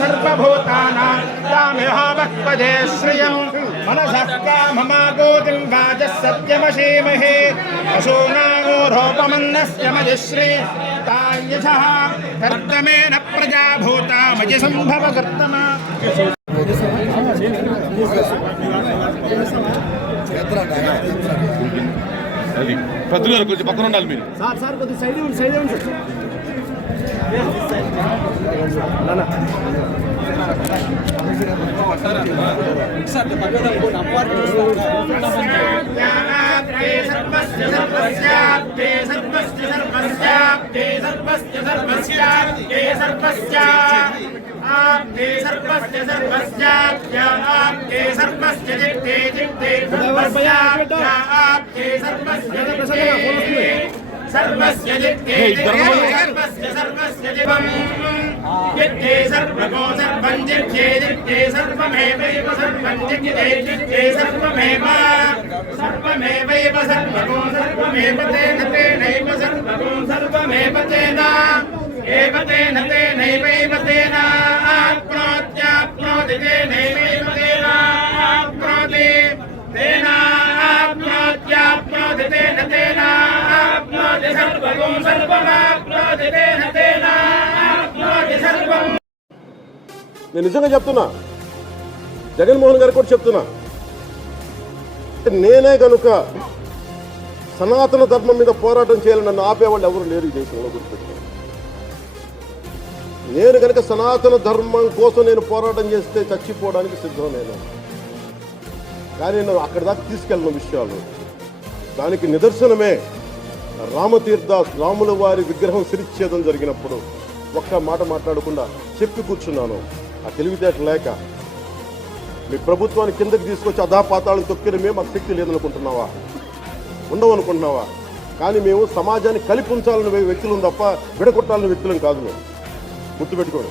सर्वभूतानां तामिहावक्पदे श्रियं मनसः काममागोतिं वाचः सत्यमशीमहे अशूनागोरोपमन्नस्य मजिश्री तायशः कर्तमेन प्रजाभूता मजिसम्भव कर्तमा పెద్దలు గారు కొంచెం పక్కన ఉండాలి మీరు. సార్ కొద్దిగా సైడ్ ఇవ్వండి आपके सर्वस्य सर्वस्याप्य आपके सर्वस्य जित्ते जित्ते सर्वस्याप्य आपके सर्वस्य जित्ते सर्वस्य जित्ते सर्वस्य सर्वस्य जिवं जित्ते सर्वको सर्वं जित्ते जित्ते सर्वमेवैव सर्वं जित्ते जित्ते सर्वमेव सर्वमेवैव सर्वको सर्वमेव तेन तेनैव सर्वको सर्वमेव तेन एव तेन तेनैव तेन आप्नोत्याप्नोति तेनैव तेन आप्नोति तेन आप्नोत्याप्नोति तेन तेन आप्नोति सर्वं सर्वमाप्नोति तेन तेन आप्नोति सर्वं. నేను నిజంగా చెప్తున్నా, జగన్మోహన్ గారు కూడా చెప్తున్నా, నేనే కనుక సనాతన ధర్మం మీద పోరాటం చేయాలని నన్ను ఆపేవాళ్ళు ఎవరు లేరు ఈ దేశంలో. గుర్తుపెట్టుకోండి, నేను కనుక సనాతన ధర్మం కోసం నేను పోరాటం చేస్తే చచ్చిపోవడానికి సిద్ధం నేను. కానీ నేను అక్కడి దాకా తీసుకెళ్ళిన విషయాలు దానికి నిదర్శనమే రామతీర్థాస్ రాముల వారి విగ్రహం శిరిచ్ఛేదం జరిగినప్పుడు ఒక్క మాట మాట్లాడకుండా చెప్పి కూర్చున్నాను. ఆ తెలివితేటలు లేక మీ ప్రభుత్వాన్ని కిందకి తీసుకొచ్చి అధాపాతాలను తొక్కిన మేము మాకు శక్తి లేదనుకుంటున్నావా, ఉండవనుకుంటున్నావా? కానీ మేము సమాజాన్ని కలిపి ఉంచాలని వ్యక్తులం తప్ప విడగొట్టాలని వ్యక్తులం కాదు. మేము గుర్తుపెట్టుకోండి.